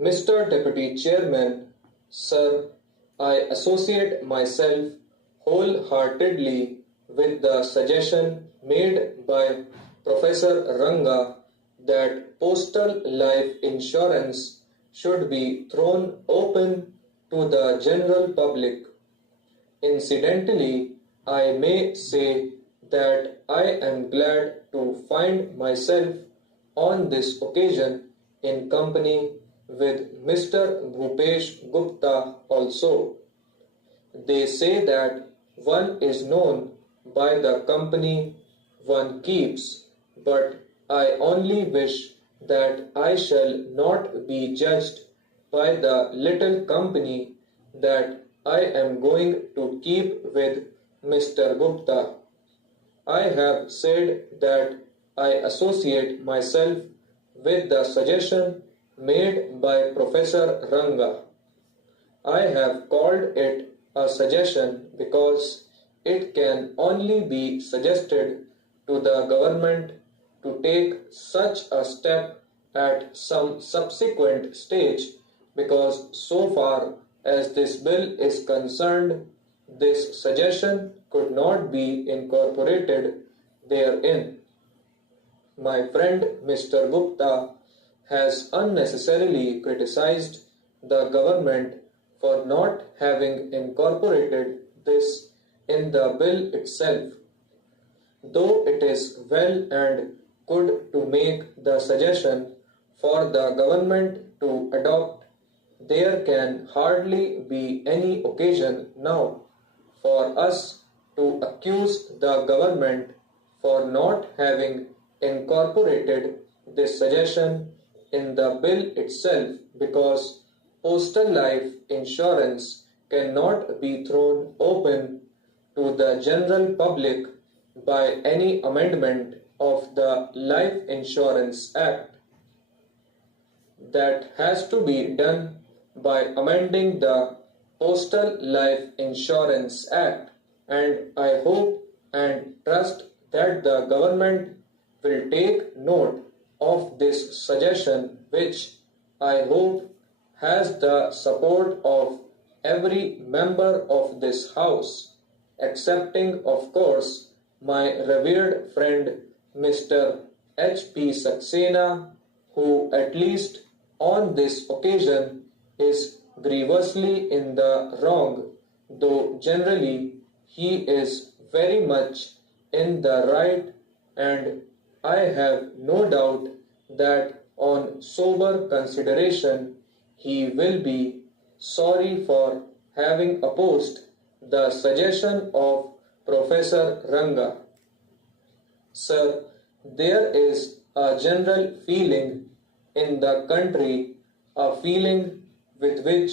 Mr. Deputy Chairman, Sir, I associate myself wholeheartedly with the suggestion made by Professor Ranga that postal life insurance should be thrown open to the general public. Incidentally, I may say that I am glad to find myself on this occasion in company with Mr. Bhupesh Gupta also. They say that one is known by the company one keeps, but I only wish that I shall not be judged by the little company that I am going to keep with Mr. Gupta. I have said that I associate myself with the suggestion made by Professor Ranga. I have called it a suggestion because it can only be suggested to the government to take such a step at some subsequent stage, because so far as this bill is concerned, this suggestion could not be incorporated therein. My friend Mr. Gupta has unnecessarily criticized the government for not having incorporated this in the bill itself. Though it is well and good to make the suggestion for the government to adopt, there can hardly be any occasion now for us to accuse the government for not having incorporated this suggestion in the bill itself, because postal life insurance cannot be thrown open to the general public by any amendment of the Life Insurance Act. That has to be done by amending the Postal Life Insurance Act, and I hope and trust that the government will take note of this suggestion, which I hope has the support of every member of this house, excepting, of course, my revered friend Mr. H.P. Saxena, who at least on this occasion is grievously in the wrong, though generally he is very much in the right, and I have no doubt that on sober consideration he will be sorry for having opposed the suggestion of Professor Ranga. Sir, there is a general feeling in the country, a feeling with which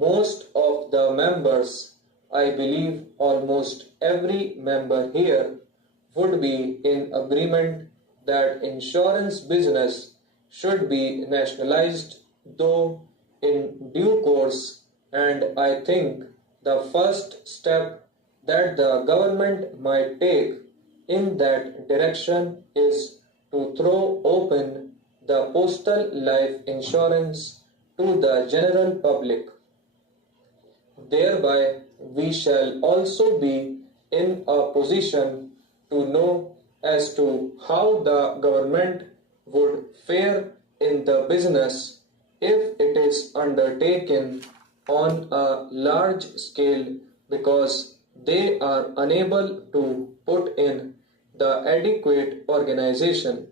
most of the members, I believe almost every member here, would be in agreement that insurance business should be nationalized, though in due course, and I think the first step that the government might take in that direction is to throw open the postal life insurance to the general public. Thereby, we shall also be in a position to know as to how the government would fare in the business if it is undertaken on a large scale, because they are unable to put in the adequate organization.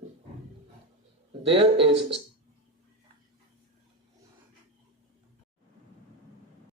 There is